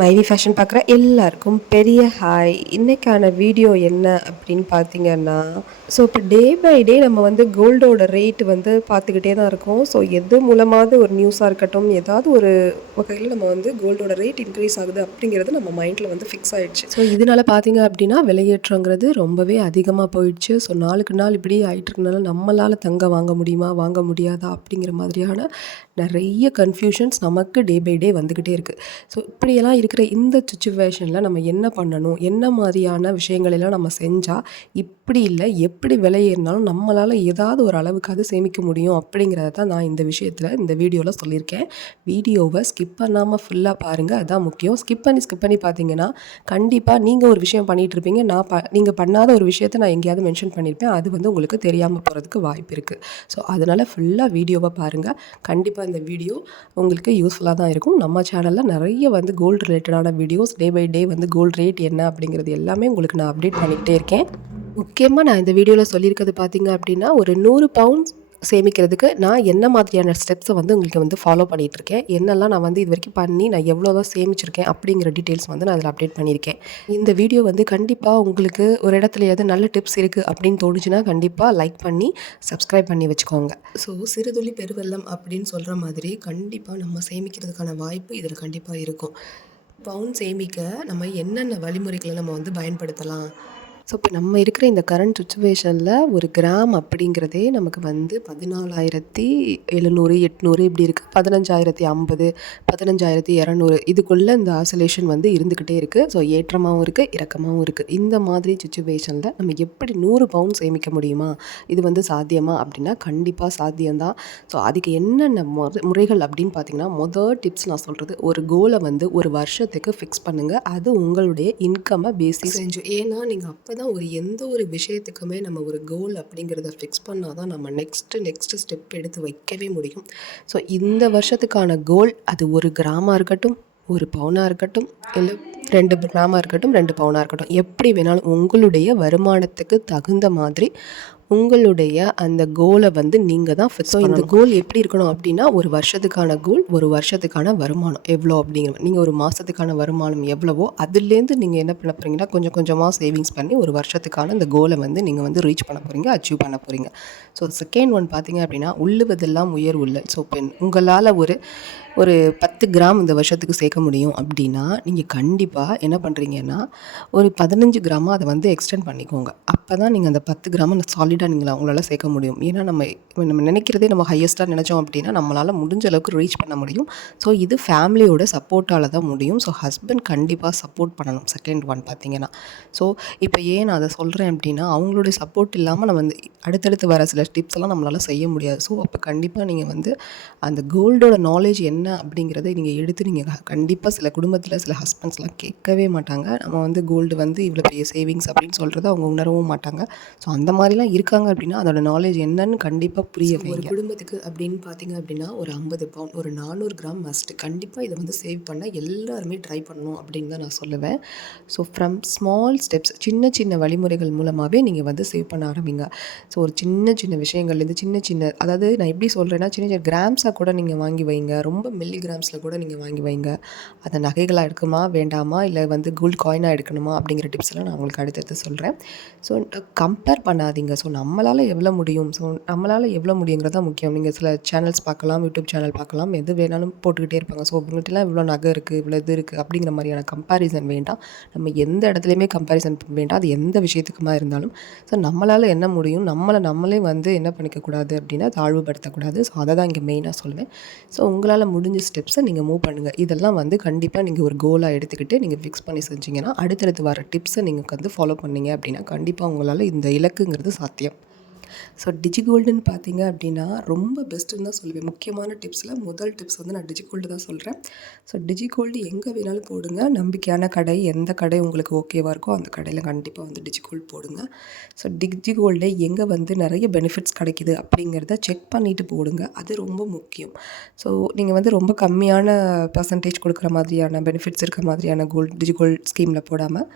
மைவி ஃபேஷன் பார்க்குற எல்லாருக்கும் பெரிய ஹாய். இன்றைக்கான வீடியோ என்ன அப்படின்னு பார்த்தீங்கன்னா, ஸோ இப்போ டே பை டே நம்ம வந்து கோல்டோட ரேட் வந்து பார்த்துக்கிட்டே தான் இருக்கோம். ஸோ எது மூலமாவது ஒரு நியூஸாக இருக்கட்டும், ஏதாவது ஒரு வகையில் நம்ம வந்து கோல்டோட ரேட் இன்க்ரீஸ் ஆகுது அப்படிங்கிறது நம்ம மைண்டில் வந்து ஃபிக்ஸ் ஆகிடுச்சு. ஸோ இதனால் பார்த்தீங்க அப்படின்னா விலையேற்றங்கிறது ரொம்பவே அதிகமாக போயிடுச்சு. ஸோ நாளுக்கு நாள் இப்படி ஆகிட்டு இருக்கனால நம்மளால் தங்க வாங்க முடியுமா, வாங்க முடியாதா அப்படிங்கிற மாதிரியான நிறைய கன்ஃபியூஷன்ஸ் நமக்கு டே பை டே வந்துக்கிட்டே இருக்குது. ஸோ இப்படியெல்லாம் இருக்கிற இந்த சுச்சுவேஷனில் நம்ம என்ன பண்ணணும், என்ன மாதிரியான விஷயங்களெல்லாம் நம்ம செஞ்சால் இப்படி இல்லை எப்படி விலை ஏறினாலும் நம்மளால் ஏதாவது ஒரு அளவுக்காவது சேமிக்க முடியும் அப்படிங்கிறத தான் நான் இந்த விஷயத்தில் இந்த வீடியோவில் சொல்லியிருக்கேன். வீடியோவை ஸ்கிப் பண்ணாமல் ஃபுல்லாக பாருங்கள், அதுதான் முக்கியம். ஸ்கிப் பண்ணி பார்த்தீங்கன்னா கண்டிப்பாக நீங்கள் ஒரு விஷயம் பண்ணிகிட்டு இருப்பீங்க, நீங்கள் பண்ணாத ஒரு விஷயத்தை நான் எங்கேயாவது மென்ஷன் பண்ணியிருப்பேன், அது வந்து உங்களுக்கு தெரியாமல் போகிறதுக்கு வாய்ப்பு இருக்குது. ஸோ அதனால் ஃபுல்லாக வீடியோவை பாருங்கள். கண்டிப்பாக இந்த வீடியோ உங்களுக்கு யூஸ்ஃபுல்லாக தான் இருக்கும். நம்ம சேனலில் நிறைய வந்து கோல்டு ரிலேட்டடான வீடியோஸ் டே பை டே வந்து கோல்டு ரேட் என்ன அப்படிங்கிறது எல்லாமே உங்களுக்கு நான் அப்டேட் பண்ணிக்கிட்டே இருக்கேன். முக்கியமாக நான் இந்த வீடியோவில் சொல்லியிருக்கிறது பார்த்தீங்க அப்படின்னா, ஒரு 100 பவுண்ட்ஸ் சேமிக்கிறதுக்கு நான் என்ன மாதிரியான ஸ்டெப்ஸை வந்து உங்களுக்கு வந்து ஃபாலோ பண்ணிகிட்ருக்கேன், என்னெல்லாம் நான் வந்து இது வரைக்கும் பண்ணி நான் எவ்வளோ தான் சேமிச்சிருக்கேன் அப்படிங்கிற டீட்டெயில்ஸ் வந்து நான் அதில் அப்டேட் பண்ணியிருக்கேன். இந்த வீடியோ வந்து கண்டிப்பாக உங்களுக்கு ஒரு இடத்துல எது நல்ல டிப்ஸ் இருக்குது அப்படின்னு தோணுச்சுன்னா கண்டிப்பாக லைக் பண்ணி சப்ஸ்கிரைப் பண்ணி வச்சுக்கோங்க. ஸோ சிறுதுளி பெருவெள்ளம் அப்படின்னு சொல்கிற மாதிரி கண்டிப்பாக நம்ம சேமிக்கிறதுக்கான வாய்ப்பு இதில் கண்டிப்பாக இருக்கும். பவுண்ட் சேமிக்க நம்ம என்னென்ன வழிமுறைகளை நம்ம வந்து பயன்படுத்தலாம். ஸோ இப்போ நம்ம இருக்கிற இந்த கரண்ட் சுச்சுவேஷனில் ஒரு கிராம் அப்படிங்கிறதே நமக்கு வந்து 14,700 800 இப்படி இருக்குது. 15,050 15,200 இதுக்குள்ளே இந்த ஆசோலேஷன் வந்து இருந்துக்கிட்டே இருக்குது. ஸோ ஏற்றமாகவும் இருக்குது, இறக்கமாகவும் இருக்குது. இந்த மாதிரி சுச்சுவேஷனில் நம்ம எப்படி 100 பவுண்ட் சேமிக்க முடியுமா, இது வந்து சாத்தியமா அப்படின்னா கண்டிப்பாக சாத்தியம்தான். ஸோ அதுக்கு என்னென்ன முறைகள் அப்படின்னு பார்த்தீங்கன்னா, மொதல் டிப்ஸ் நான் சொல்கிறது, ஒரு கோலை வந்து ஒரு வருஷத்துக்கு ஃபிக்ஸ் பண்ணுங்கள். அது உங்களுடைய இன்கம்மை பேசிஸ் செஞ்சு, ஏன்னா நீங்கள் அப்போ தான் எந்த ஒரு விஷயத்துக்குமே நம்ம ஒரு கோல் அப்படிங்கிறத ஃபிக்ஸ் பண்ணால் தான் நம்ம நெக்ஸ்ட்டு ஸ்டெப் எடுத்து வைக்கவே முடியும். ஸோ இந்த வருஷத்துக்கான கோல் அது 1 கிராமாக இருக்கட்டும், 1 பவுனாக இருக்கட்டும், இல்லை 2 கிராமாக இருக்கட்டும், 2 பவுனாக இருக்கட்டும், எப்படி வேணாலும் உங்களுடைய வருமானத்துக்கு தகுந்த மாதிரி உங்களுடைய அந்த கோலை வந்து நீங்கள் தான் ஃபிக்ஸ் பண்ணணும். இந்த கோல் எப்படி இருக்கணும் அப்படின்னா, ஒரு வருஷத்துக்கான கோல், ஒரு வருஷத்துக்கான வருமானம் எவ்வளோ அப்படிங்கிற, நீங்கள் ஒரு மாதத்துக்கான வருமானம் எவ்வளவோ அதுலேருந்து நீங்கள் என்ன பண்ண போகிறீங்கன்னா கொஞ்சம் கொஞ்சமாக சேவிங்ஸ் பண்ணி ஒரு வருஷத்துக்கான இந்த கோலை வந்து நீங்கள் வந்து ரீச் பண்ண போகிறீங்க, அச்சீவ் பண்ண போகிறீங்க. ஸோ செகண்ட் ஒன் பார்த்தீங்க அப்படின்னா, உள்ளுவதெல்லாம் உயர் உள்ள. ஸோ உங்களால் ஒரு 10 கிராம் இந்த வருஷத்துக்கு சேர்க்க முடியும் அப்படின்னா நீங்கள் கண்டிப்பாக என்ன பண்ணுறீங்கன்னா, ஒரு 15 கிராமாக அதை வந்து எக்ஸ்டெண்ட் பண்ணிக்கோங்க. அப்போ தான் நீங்கள் அந்த 10 கிராமை சாலிடாக உங்களால் சேர்க்க முடியும். ஏன்னா நம்ம நினைக்கிறதே நம்ம ஹையஸ்ட்டாக நினச்சோம் அப்படின்னா நம்மளால் முடிஞ்ச அளவுக்கு ரீச் பண்ண முடியும். ஸோ இது ஃபேமிலியோட சப்போர்ட்டால் தான் முடியும். ஸோ ஹஸ்பண்ட் கண்டிப்பாக சப்போர்ட் பண்ணணும். செகண்ட் ஒன் பார்த்தீங்கன்னா, ஸோ இப்போ ஏன் நான் அதை சொல்கிறேன் அப்படின்னா, அவங்களுடைய சப்போர்ட் இல்லாமல் நம்ம வந்து அடுத்தடுத்து வர சில டிப்ஸ் எல்லாம் நம்மளால் செய்ய முடியாது. ஸோ அப்போ கண்டிப்பாக நீங்கள் வந்து அந்த கோல்டோட நாலேஜ் என்ன அப்படிங்கிறத நீங்கள் எடுத்து நீங்கள் கண்டிப்பாக சில குடும்பத்தில் சில ஹஸ்பண்ட்ஸ்லாம் கேட்கவே மாட்டாங்க. நம்ம வந்து கோல்டு வந்து இவ்வளோ பெரிய சேவிங்ஸ் அப்படின்னு சொல்கிறத அவங்க உணரவும் மாட்டாங்க. ஸோ அந்த மாதிரிலாம் இருக்காங்க அப்படின்னா அதோட நாலேஜ் என்னன்னு கண்டிப்பாக புரிய வைங்க. ஒரு குடும்பத்துக்கு அப்படின்னு பார்த்தீங்க அப்படின்னா ஒரு 50 பவுண்ட், ஒரு 400 கிராம் மஸ்ட். கண்டிப்பாக இதை வந்து சேவ் பண்ண எல்லாருமே ட்ரை பண்ணணும் அப்படின்னு தான் நான் சொல்லுவேன். ஸோ ஃப்ரம் ஸ்மால் ஸ்டெப்ஸ், சின்ன சின்ன வழிமுறைகள் மூலமாகவே நீங்கள் வந்து சேவ் பண்ண ஆரம்பிங்க. ஸோ ஒரு சின்ன சின்ன விஷயங்கள்லேருந்து சின்ன அதாவது நான் எப்படி சொல்கிறேன்னா, சின்ன சின்ன கிராம்ஸாக கூட நீங்கள் வாங்கி வைங்க, ரொம்ப மில்லிகிராம்ஸில் கூட நீங்கள் வாங்கி வைங்க. அதை நகைகளாக எடுக்குமா வேண்டாமா, இல்லை வந்து கோல்டு காயினாக எடுக்கணுமா அப்படிங்கிற டிப்ஸ் எல்லாம் நான் உங்களுக்கு அடுத்தடுத்து சொல்கிறேன். ஸோ கம்பேர் பண்ணாதீங்க. ஸோ நம்மளால் எவ்வளோ முடியுங்கிறது தான் முக்கியம். நீங்கள் சில சேனல்ஸ் பார்க்கலாம், யூடியூப் சேனல் பார்க்கலாம், எது வேணாலும் போட்டுக்கிட்டே இருப்பாங்க. ஸோ உங்கள்கிட்டலாம் இவ்வளோ நகை இருக்குது, இவ்வளோ இது இருக்குது அப்படிங்கிற மாதிரியான கம்பேரிசன் வேண்டாம். நம்ம எந்த இடத்துலையுமே கம்பேரிசன் வேண்டாம், அது எந்த விஷயத்துக்குமா இருந்தாலும். ஸோ நம்மளால் என்ன முடியும், நம்மளே வந்து என்ன பண்ணிக்கக்கூடாது அப்படின்னா தாழ்வுபடுத்தக்கூடாது. ஸோ அதை தான் இங்கே மெயினாக சொல்லுவேன். ஸோ உங்களால் முடிஞ்ச ஸ்டெப்ஸை நீங்கள் மூவ் பண்ணுங்கள். இதெல்லாம் வந்து கண்டிப்பாக நீங்கள் ஒரு கோலாக எடுத்துக்கிட்டு நீங்கள் ஃபிக்ஸ் பண்ணி செஞ்சீங்கன்னா, அடுத்தடுத்து வர டிப்ஸை நீங்கள் வந்து ஃபாலோ பண்ணீங்க அப்படின்னா கண்டிப்பாக உங்களால் இந்த இலக்குங்கிறது சாத்தியம். ஸோ டிஜிகோல்டுன்னு பார்த்தீங்க அப்படின்னா ரொம்ப பெஸ்ட்டுன்னு தான் சொல்லுவேன். முக்கியமான டிப்ஸில் முதல் டிப்ஸ் வந்து நான் டிஜிகோல்டு தான் சொல்கிறேன். ஸோ டிஜிகோல்டு எங்கே வேணாலும் போடுங்க. நம்பிக்கையான கடை, எந்த கடை உங்களுக்கு ஓகேவாக இருக்கோ அந்த கடையில் கண்டிப்பாக வந்து டிஜிகோல்டு போடுங்க. ஸோ டிஜிகோல்டு எங்கே வந்து நிறைய பெனிஃபிட்ஸ் கிடைக்கிது அப்படிங்கிறத செக் பண்ணிவிட்டு போடுங்க. அது ரொம்ப முக்கியம். ஸோ நீங்கள் வந்து ரொம்ப கம்மியான பர்சன்டேஜ் கொடுக்குற மாதிரியான பெனிஃபிட்ஸ் இருக்க மாதிரியான டிஜிகோல்டு ஸ்கீமில் போடாமல்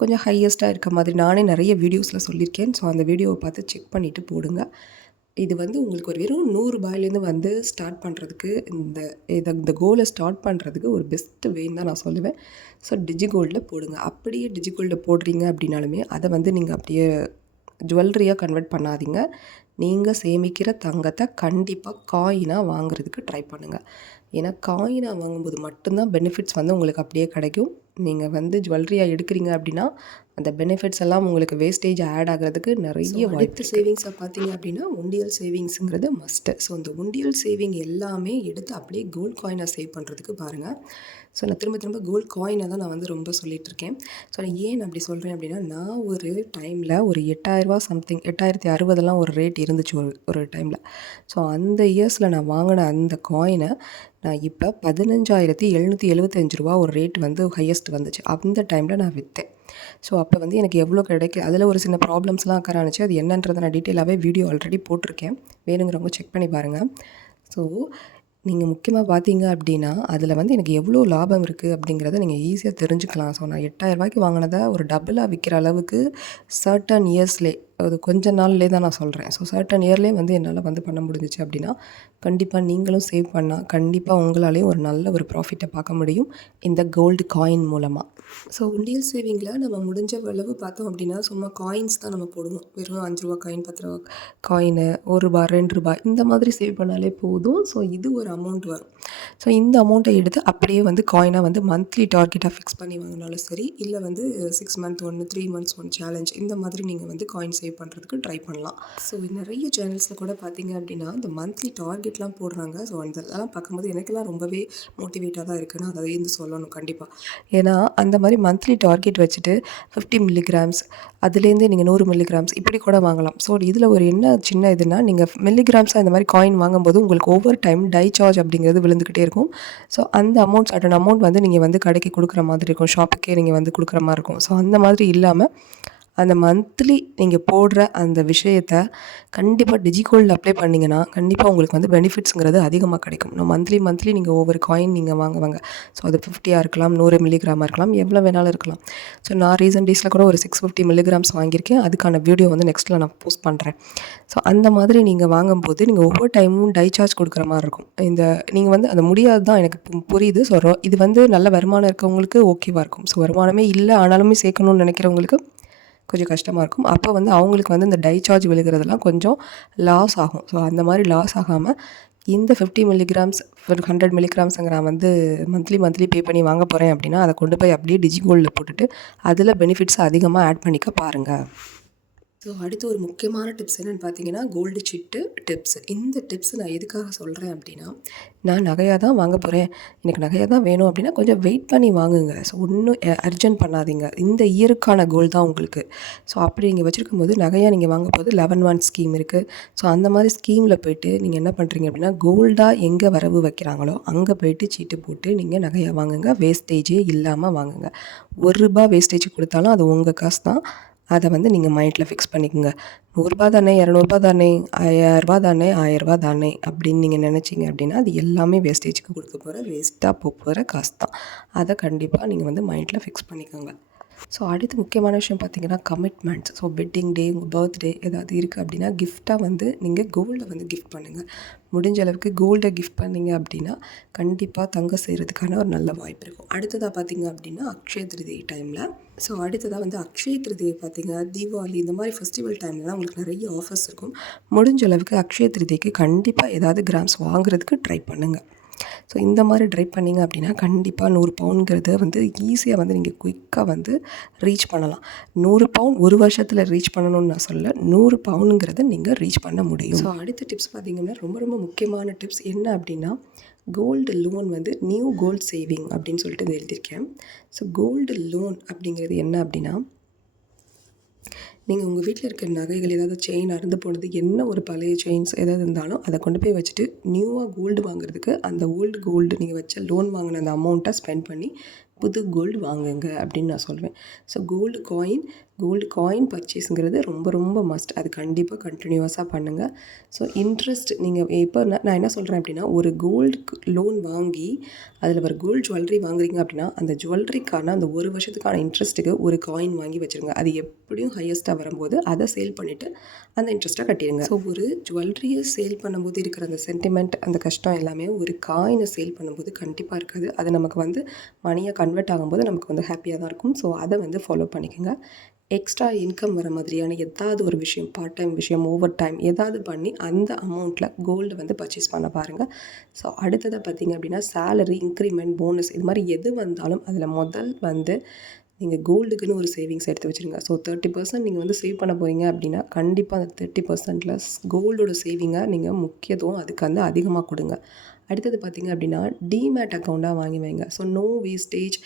கொஞ்சம் ஹையஸ்ட்டாக இருக்க மாதிரி நானே நிறைய வீடியோஸில் சொல்லியிருக்கேன். ஸோ அந்த வீடியோவை பார்த்து செக் பண்ணிவிட்டு போடுங்க. இது வந்து உங்களுக்கு ஒரு வெறும் ரூ. 100 வந்து ஸ்டார்ட் பண்ணுறதுக்கு இந்த கோலை ஸ்டார்ட் பண்ணுறதுக்கு ஒரு பெஸ்ட்டு வேன்னு தான் நான் சொல்லுவேன். ஸோ டிஜிகோல்டில் போடுங்க. அப்படியே டிஜிகோல்டில் போடுறீங்க அப்படின்னாலுமே அதை வந்து நீங்கள் அப்படியே ஜுவல்லரியாக கன்வெர்ட் பண்ணாதீங்க. நீங்கள் சேமிக்கிற தங்கத்தை கண்டிப்பாக காயினாக வாங்குறதுக்கு ட்ரை பண்ணுங்கள். ஏன்னா காயினாக வாங்கும்போது மட்டும்தான் பெனிஃபிட்ஸ் வந்து உங்களுக்கு அப்படியே கிடைக்கும். நீங்கள் வந்து ஜுவல்லரியாக எடுக்கிறீங்க அப்படின்னா அந்த பெனிஃபிட்ஸ் எல்லாம் உங்களுக்கு வேஸ்டேஜ் ஆட் ஆகிறதுக்கு நிறைய வாய்ப்பு. சேவிங்ஸை பார்த்தீங்க அப்படின்னா உண்டியல் சேவிங்ஸுங்கிறது மஸ்ட்டு. ஸோ அந்த உண்டியல் சேவிங் எல்லாமே எடுத்து அப்படியே கோல்ட் காயினாக சேவ் பண்ணுறதுக்கு பாருங்கள். ஸோ நான் திரும்ப கோல்ட் காயினை தான் நான் வந்து ரொம்ப சொல்லிகிட்ருக்கேன். ஸோ நான் ஏன் அப்படி சொல்கிறேன் அப்படின்னா, நான் ஒரு டைமில் ஒரு 8000 சம்திங் 8060 ஒரு ரேட் இருந்துச்சு ஒரு டைமில். ஸோ அந்த இயர்ஸில் நான் வாங்கின அந்த காயினை நான் இப்போ 15,775 ஒரு ரேட் வந்து ஹையஸ்ட் வந்துச்சு. அந்த டைமில் நான் விற்றேன். ஸோ அப்போ வந்து எனக்கு எவ்வளோ அதில் ஒரு சின்ன ப்ராப்ளம்ஸ்லாம் ஆரம்பிச்சு. அது என்னன்றதை நான் டீட்டெயிலாகவே வீடியோ ஆல்ரெடி போட்டிருக்கேன். வேணுங்கிறவங்க செக் பண்ணி பாருங்கள். ஸோ நீங்கள் முக்கியமாக பார்த்தீங்க அப்படின்னா அதில் வந்து எனக்கு எவ்வளோ லாபம் இருக்குது அப்படிங்கிறத நீங்கள் ஈஸியாக தெரிஞ்சுக்கலாம். ஸோ நான் 8000 வாங்கினதை ஒரு டபுளாக விற்கிற அளவுக்கு சர்டன் இயர்ஸ்லேயே, அது கொஞ்ச நாள்லேயே தான் நான் சொல்கிறேன். ஸோ சர்டன் இயர்லேயே வந்து என்னால் வந்து பண்ண முடிஞ்சிச்சு அப்படின்னா கண்டிப்பாக நீங்களும் சேவ் பண்ணால் கண்டிப்பாக உங்களாலேயும் ஒரு நல்ல ஒரு ப்ராஃபிட்டை பார்க்க முடியும் இந்த கோல்டு காயின் மூலமாக. ஸோ உண்டியல் சேவிங்கில் நம்ம முடிஞ்ச அளவு பார்த்தோம் அப்படின்னா சும்மா காயின்ஸ் தான் நம்ம போடுவோம். வெறும் ரூ. 5 காயின், ரூ. 10 காயினு, ரூ. 1, ரூ. 2 இந்த மாதிரி சேவ் பண்ணாலே போதும். ஸோ இது ஒரு அமௌண்ட் வரும். ஸோ இந்த அமௌண்ட்டை எடுத்து அப்படியே வந்து காயினாக வந்து மந்த்லி டார்கெட்டாக ஃபிக்ஸ் பண்ணி வாங்கினாலும் சரி, இல்லை வந்து 6 மந்த் 1 3 மந்த்ஸ் 1 சேலஞ்ச் இந்த மாதிரி நீங்கள் வந்து காயின் சேவ் பண்ணுறதுக்கு ட்ரை பண்ணலாம். ஸோ நிறைய சேனல்ஸில் கூட பார்த்தீங்க அப்படின்னா இந்த மந்த்லி டார்கெட்லாம் போடுறாங்க. ஸோ அதெல்லாம் பார்க்கும்போது எனக்கெல்லாம் ரொம்பவே மோட்டிவேட்டாக தான் இருக்குன்னு அதை வந்து சொல்லணும் கண்டிப்பாக. ஏன்னா அந்த மாதிரி மந்த்லி டார்கெட் வச்சுட்டு 50 மில்லிகிராம்ஸ் அதுலேருந்தே நீங்கள் 100 மில்லிகிராம்ஸ் இப்படி கூட வாங்கலாம். ஸோ இதில் ஒரு என்ன சின்ன இதுனா, நீங்கள் மில்லிகிராம்ஸாக இந்த மாதிரி காயின் வாங்கும்போது உங்களுக்கு ஓவர் டைம் டை சார்ஜ் அப்படிங்கிறது விழுந்துக்கிட்டே இருக்கும். ஸோ அந்த அமௌண்ட் சர்டன் அமௌண்ட் வந்து நீங்கள் வந்து கடைக்கு கொடுக்குற மாதிரி இருக்கும், ஷாப்புக்கே நீங்கள் வந்து கொடுக்குற மாதிரி இருக்கும். ஸோ அந்த மாதிரி இல்லாமல் அந்த மந்த்லி நீங்கள் போடுற அந்த விஷயத்தை கண்டிப்பாக டிஜிகோல்டில் அப்ளை பண்ணிங்கன்னா கண்டிப்பாக உங்களுக்கு வந்து பெனிஃபிட்ஸுங்கிறது அதிகமாக கிடைக்கும். நான் மந்த்லி நீங்கள் ஒவ்வொரு காயின் நீங்கள் வாங்குவாங்க. ஸோ அது 50 இருக்கலாம், 100 மில்லிகிராமாக இருக்கலாம், எவ்வளோ வேணாலும் இருக்கலாம். ஸோ நான் ரீசன்ட் டேஸில் கூட ஒரு 650 மில்லிகிராம்ஸ் வாங்கியிருக்கேன். அதுக்கான வீடியோ வந்து நெக்ஸ்ட்டில் நான் போஸ்ட் பண்ணுறேன். ஸோ அந்த மாதிரி நீங்கள் வாங்கும்போது நீங்கள் ஒவ்வொரு டைமும் டை சார்ஜ் கொடுக்குற மாதிரி இருக்கும். நீங்கள் வந்து அது முடியாது தான், எனக்கு புரியுது. ஸோ இது வந்து நல்ல வருமானம் இருக்கவங்களுக்கு ஓகேவாக இருக்கும். ஸோ வருமானமே இல்லை ஆனாலுமே சேர்க்கணும்னு நினைக்கிறவங்களுக்கு கொஞ்சம் கஷ்டமாக இருக்கும். அப்போ வந்து அவங்களுக்கு வந்து இந்த டை சார்ஜ் விழுகிறதெல்லாம் கொஞ்சம் லாஸ் ஆகும். ஸோ அந்த மாதிரி லாஸ் ஆகாமல் இந்த 50 மில்லிகிராம்ஸ் 100 மில்லிகிராம்ஸுங்கிற நான் வந்து மந்த்லி பே பண்ணி வாங்க போகிறேன் அப்படின்னா அதை கொண்டு போய் அப்படியே டிஜிகோல்டில் போட்டுட்டு அதில் பெனிஃபிட்ஸ் அதிகமாக ஆட் பண்ணிக்க பாருங்கள். ஸோ அடுத்து ஒரு முக்கியமான டிப்ஸ் என்னென்னு பார்த்தீங்கன்னா கோல்டு சிட்டு டிப்ஸ். இந்த டிப்ஸ் நான் எதுக்காக சொல்கிறேன் அப்படின்னா, நான் நகையாக தான் வாங்க போகிறேன், எனக்கு நகையாக தான் வேணும் அப்படின்னா கொஞ்சம் வெயிட் பண்ணி வாங்குங்க. ஸோ ஒன்றும் அர்ஜென்ட் பண்ணாதீங்க. இந்த இயருக்கான கோல் தான் உங்களுக்கு. ஸோ அப்படி நீங்கள் வச்சுருக்கும் போது நகையாக நீங்கள் வாங்க போது 11/1 ஸ்கீம் இருக்குது. ஸோ அந்த மாதிரி ஸ்கீமில் போய்ட்டு நீங்கள் என்ன பண்ணுறீங்க அப்படின்னா கோல்டாக எங்கே வரவு வைக்கிறாங்களோ அங்கே போய்ட்டு சீட்டு போட்டு நீங்கள் நகையாக வாங்குங்க. வேஸ்டேஜே இல்லாமல் வாங்குங்க. ₹1 வேஸ்டேஜ் கொடுத்தாலும் அது உங்கள் காசு தான். அதை வந்து நீங்கள் மைண்டில் ஃபிக்ஸ் பண்ணிக்கோங்க. ₹100 தானே, ₹200 தானே, ₹1000 தானே, ₹1000 தானே அப்படின்னு நீங்கள் நினச்சிங்க அப்படின்னா அது எல்லாமே வேஸ்டேஜுக்கு கொடுக்க போகிற வேஸ்ட்டாக போகிற காசு தான். அதை கண்டிப்பாக நீங்கள் வந்து மைண்டில் ஃபிக்ஸ் பண்ணிக்கோங்க. ஸோ அடுத்து முக்கியமான விஷயம் பார்த்தீங்கன்னா கமிட்மெண்ட்ஸ். ஸோ வெட்டிங் டே, உங்கள் பர்த்டே ஏதாவது இருக்குது அப்படின்னா கிஃப்டாக வந்து நீங்கள் கோல்டை வந்து கிஃப்ட் பண்ணுங்கள். முடிஞ்ச அளவுக்கு கோல்டை கிஃப்ட் பண்ணிங்க அப்படின்னா கண்டிப்பாக தங்கம் செய்கிறதுக்கான ஒரு நல்ல வாய்ப்பு இருக்கும். அடுத்ததாக பார்த்தீங்க அப்படின்னா அக்ஷய திருதியை டைமில். ஸோ அடுத்ததாக வந்து அக்ஷய திருதியை பார்த்தீங்க தீபாவளி இந்த மாதிரி ஃபெஸ்டிவல் டைம்லலாம் உங்களுக்கு நிறைய ஆஃபர்ஸ் இருக்கும். முடிஞ்ச அளவுக்கு அக்ஷய திருதிக்கு கண்டிப்பாக ஏதாவது கிராம்ஸ் வாங்குறதுக்கு ட்ரை பண்ணுங்கள். ஸோ இந்த மாதிரி ட்ரை பண்ணிங்க அப்படின்னா கண்டிப்பாக 100 பவுனுங்கிறத வந்து ஈஸியாக வந்து நீங்கள் குயிக்காக வந்து ரீச் பண்ணலாம். 100 பவுன் ஒரு வருஷத்தில் ரீச் பண்ணணும்னு நான் சொல்ல, 100 பவுனுங்கிறத நீங்கள் ரீச் பண்ண முடியும். ஸோ அடுத்த டிப்ஸ் பார்த்திங்கன்னா ரொம்ப முக்கியமான டிப்ஸ் என்ன அப்படின்னா கோல்டு லோன் வந்து நியூ கோல்டு சேவிங் அப்படின்னு சொல்லிட்டு எழுதியிருக்கேன். ஸோ கோல்டு லோன் அப்படிங்கிறது என்ன அப்படின்னா, நீங்கள் உங்கள் வீட்டில் இருக்கிற நகைகள் ஏதாவது செயின் அறுந்து போனது, என்ன ஒரு பழைய செயின்ஸ் ஏதாவது இருந்தாலும் அதை கொண்டு போய் வச்சுட்டு நியூவாக கோல்டு வாங்குறதுக்கு அந்த ஓல்டு கோல்டு நீங்கள் வச்ச லோன் வாங்கின அந்த அமௌண்ட்டை ஸ்பெண்ட் பண்ணி புது கோல்டு வாங்குங்க அப்படின்னு நான் சொல்வேன். So gold coin gold coin பர்ச்சேஸுங்கிறது ரொம்ப ரொம்ப மஸ்ட். அது கண்டிப்பாக கண்டினியூஸாக பண்ணுங்கள். ஸோ இன்ட்ரெஸ்ட் நீங்கள் இப்போ நான் என்ன சொல்கிறேன் அப்படின்னா, ஒரு கோல்டுக்கு லோன் வாங்கி அதில் ஒரு கோல்டு ஜுவல்லரி வாங்குறீங்க அப்படின்னா, அந்த ஜுவல்லரிக்கான அந்த 1 வருஷத்துக்கான இன்ட்ரெஸ்ட்டுக்கு ஒரு காயின் வாங்கி வச்சுருங்க. அது எப்படியும் ஹையஸ்ட்டாக வரும்போது அதை சேல் பண்ணிவிட்டு அந்த இன்ட்ரெஸ்ட்டை கட்டிடுங்க. ஸோ ஒரு ஜுவல்லரியை சேல் பண்ணும்போது இருக்கிற அந்த சென்டிமெண்ட், அந்த கஷ்டம் எல்லாமே ஒரு காயினை சேல் பண்ணும்போது கண்டிப்பாக இருக்காது. அது நமக்கு வந்து மணியாக கன்வெர்ட் ஆகும்போது நமக்கு வந்து ஹாப்பியாக தான் இருக்கும். ஸோ அதை வந்து ஃபாலோ பண்ணிக்கோங்க. எக்ஸ்ட்ரா இன்கம் வர மாதிரியான ஏதாவது ஒரு விஷயம், பார்ட் டைம் விஷயம், ஓவர் டைம் ஏதாவது பண்ணி அந்த அமௌண்ட்டில் கோல்டு வந்து பர்ச்சேஸ் பண்ண பாருங்கள். ஸோ அடுத்ததாக பார்த்திங்க அப்படின்னா, சேலரி இன்க்ரிமெண்ட், போனஸ் இது மாதிரி எது வந்தாலும் அதில் முதல் வந்து நீங்கள் கோல்டுக்குன்னு ஒரு சேவிங்ஸ் எடுத்து வச்சுருங்க. ஸோ 30% நீங்கள் வந்து சேவ் பண்ண போகிறீங்க அப்படின்னா, கண்டிப்பாக அந்த 30%ல் கோல்டோட சேவிங்கை நீங்கள் முக்கியத்துவம் அதுக்கு வந்து அதிகமாக கொடுங்க. அடுத்தது பார்த்திங்க அப்படின்னா, டிமேட் அக்கௌண்ட்டாக வாங்கி வைங்க. ஸோ நோ வேஸ்டேஜ்,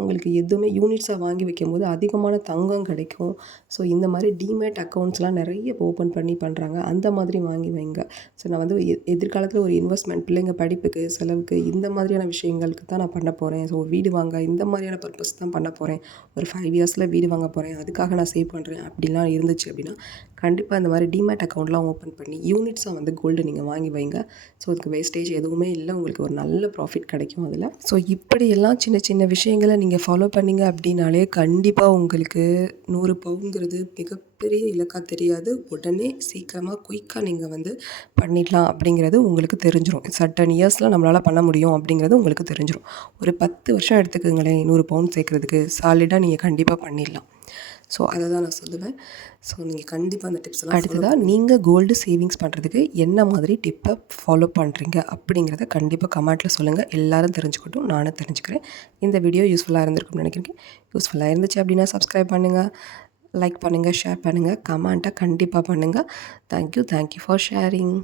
உங்களுக்கு எதுவுமே யூனிட்ஸாக வாங்கி வைக்கும்போது அதிகமான தங்கம் கிடைக்கும். ஸோ இந்த மாதிரி டிமேட் அக்கௌண்ட்ஸ்லாம் நிறைய ஓப்பன் பண்ணி பண்ணுறாங்க. அந்த மாதிரி வாங்கி வைங்க. ஸோ நான் வந்து எதிர்காலத்தில் ஒரு இன்வெஸ்ட்மெண்ட், பிள்ளைங்க படிப்புக்கு, செலவுக்கு இந்த மாதிரியான விஷயங்களுக்கு தான் நான் பண்ண போகிறேன். ஸோ வீடு வாங்க இந்த மாதிரியான பர்பஸ் தான் பண்ண போகிறேன். ஒரு 5 இயர்ஸில் வீடு வாங்க போகிறேன், அதுக்காக நான் சேவ் பண்ணுறேன் அப்படிலாம் இருந்துச்சு அப்படின்னா, கண்டிப்பாக இந்த மாதிரி டிமேட் அக்கௌண்ட்லாம் ஓப்பன் பண்ணி யூனிட்ஸாக வந்து கோல்டு நீங்கள் வாங்கி வைங்க. ஸோ அதுக்கு வேஸ்டேஜ் எதுவுமே இல்லை, உங்களுக்கு ஒரு நல்ல ப்ராஃபிட் கிடைக்கும் அதில். ஸோ இப்படியெல்லாம் சின்ன சின்ன விஷயங்களை நீங்கள் ஃபாலோ பண்ணிங்க அப்படின்னாலே கண்டிப்பாக உங்களுக்கு 100 பவுன்ங்கிறது மிகப்பெரிய இலக்காக தெரியாது. உடனே சீக்கிரமாக குயிக்காக நீங்கள் வந்து பண்ணிடலாம் அப்படிங்கிறது உங்களுக்கு தெரிஞ்சிடும். சர்டன் இயர்ஸில் நம்மளால் பண்ண முடியும் அப்படிங்கிறது உங்களுக்கு தெரிஞ்சிடும். ஒரு 10 வருஷம் எடுத்துக்கோங்களேன் 100 பவுன் சேர்க்குறதுக்கு, சாலிடாக நீங்கள் கண்டிப்பாக பண்ணிடலாம். ஸோ அதை தான் நான் சொல்லுவேன். ஸோ நீங்கள் கண்டிப்பாக அந்த டிப்ஸ்லாம் அடுத்ததாக நீங்கள் கோல்டு சேவிங்ஸ் பண்ணுறதுக்கு என்ன மாதிரி டிப்பை ஃபாலோ பண்ணுறீங்க அப்படிங்கிறத கண்டிப்பாக கமெண்ட்டில் சொல்லுங்கள். எல்லோரும் தெரிஞ்சுக்கட்டும், நானும் தெரிஞ்சுக்கிறேன். இந்த வீடியோ யூஸ்ஃபுல்லாக இருந்திருக்கும்னு நினைக்கிறேன். யூஸ்ஃபுல்லாக இருந்துச்சு அப்படின்னா சப்ஸ்கிரைப் பண்ணுங்கள், லைக் பண்ணுங்கள், ஷேர் பண்ணுங்கள், கமெண்ட்டை கண்டிப்பாக பண்ணுங்கள். Thank you for sharing.